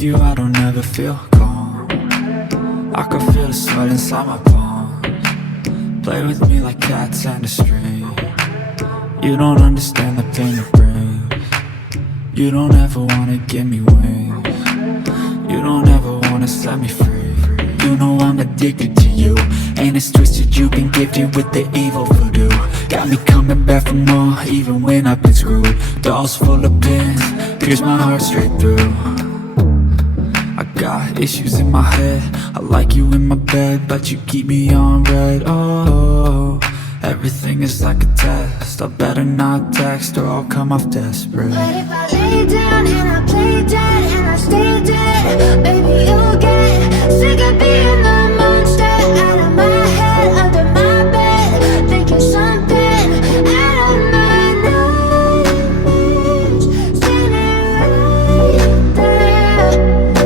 with you I don't ever feel calm. I can feel the sweat inside my palms. Play with me like cats and a string. You don't understand the pain it brings. You don't ever wanna give me wings. You don't ever wanna set me free. You know I'm addicted to you, and it's twisted, you've been gifted with the evil voodoo. Got me coming back for more, even when I've been screwed. Dolls full of pins, pierce my heart straight through. I got issues in my head, I like you in my bed, but you keep me on red. Oh, everything is like a test, I better not text or I'll come off desperate. But if I lay down and I play dead and I stay dead, baby you'll get sick of being the monster out of my head, under my bed, thinking something out of my nightmares, standing right there.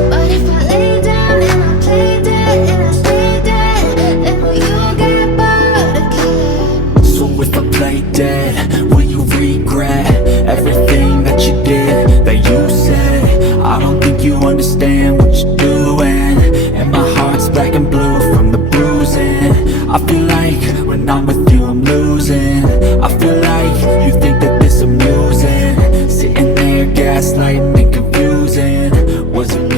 But if I lay down and I play dead and I stay dead, then will you get bored again? So if I play dead, will you regret everything that you did, that you said? I don't think you understand what you're doing, and my heart's black and blue from the bruising. I feel like when I'm with you I'm losing. I feel like you think that this amusing, sitting there gaslighting and confusing. Was it